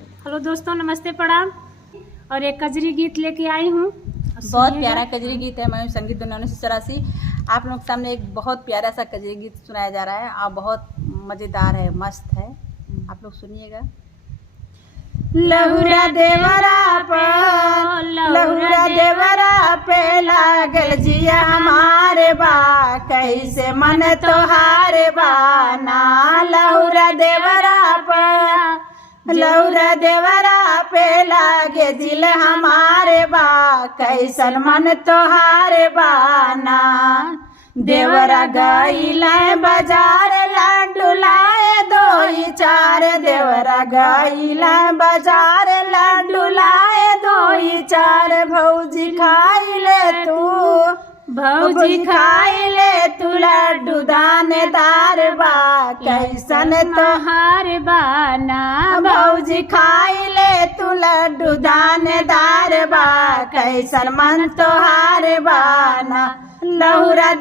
Hello दोस्तों, नमस्ते, प्रणाम। और एक कजरी गीत लेके आई हूँ। बहुत प्यारा कजरी गीत है। मैं संगीत दुनिया 1984 आप लोग के सामने एक बहुत प्यारा सा कजरी गीत सुनाया जा रहा है और बहुत मज़ेदार है, मस्त है। आप लोग सुनिएगा। लहुरा देवरा पे लागल जिया हमारे बा, कैसे मन तोहारे बा ना। लहुरा देवरा पे लागे दिल हमारे बा, कैसन मन तोहारे बाना। देवरा गईला बाजार लड्डू लाए दोई चार, देवरा गईला बाजार लड्डू लाए दोई चार। भौजी खाइले तू लड्डू दानेदार बा, कैसन तोहार बाना। भौजी खाइले तू लड्डू दानेदार बा, कैसन मन तोहार बाना। लहुरा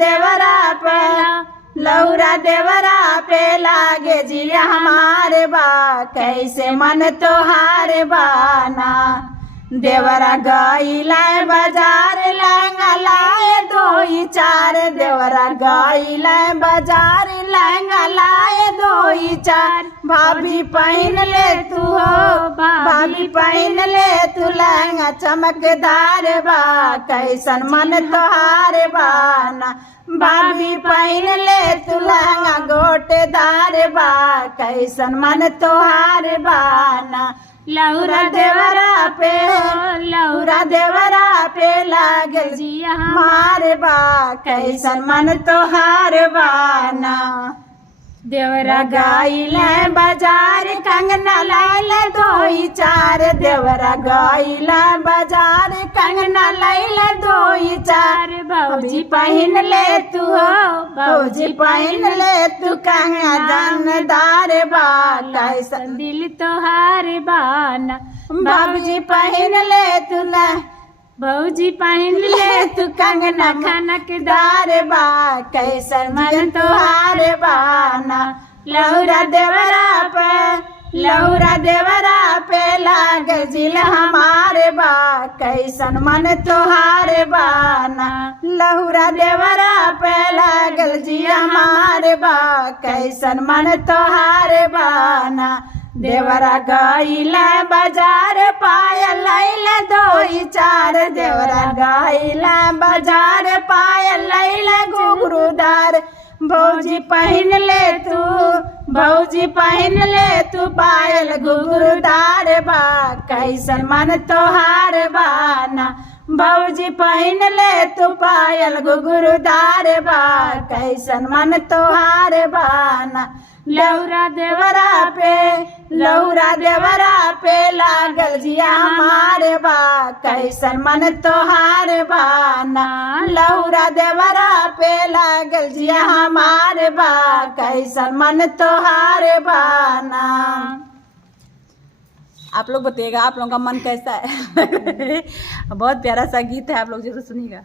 देवरा पे लागे जिया हमारे बा, कैसे मन तोहार बाना। देवरा गईला बाजार लहंगा लाए दोई चार, देवरा गईला बाजार लहंगा लाए दोई चार। भाभी पहन ले तू लहंगा चमकदार बा, कैसन मन तोहार बाना। भाभी पहन ले तू लहंगा गोटेदार बा, कैसन मन तोहार बाना। लहुरा देवरा पे लागल जिया हमारे बा, कैसन मन तोहार बाना। देवरा गईला बाजार कंगना लाइला दोई चार, देवरा गईला बाजार कंगना लाइला दोई चार। भौजी पहन ले तू कंगना दानदार बा, कैसन दिल तोहार बाना। भौजी पहन ले तू कंगना खनकदार बा, कैसन मन तोहार बाना। लहुरा देवरा पे लागल जिल हमारे बा, कैसन मन तोहार बाना। लहुरा देवरा पे लागल जिल हमारे बा, कैसन मन तोहार बाना। देवरा गईला बाजार पायल लैला दोई चार, देवरा गईला बाजार पायल लैला घुंघरूदार। भौजी पहन ले तू पायल घुंघरूदार बा, कैसन मन तोहार बाना। भौजी पहन ले तू पायल घुंघरूदार बा, कैसन मन तोहार बाना। लहुरा देवरा पे लागल जिया हमारे बा, कैसन मन तोहार बाना। लहुरा देवरा पे लागल जिया हमारे बा, कैसन मन तोहार बाना। आप लोग बताइएगा आप लोगों का मन कैसा है। बहुत प्यारा सा गीत है, आप लोग जरूर सुनिएगा।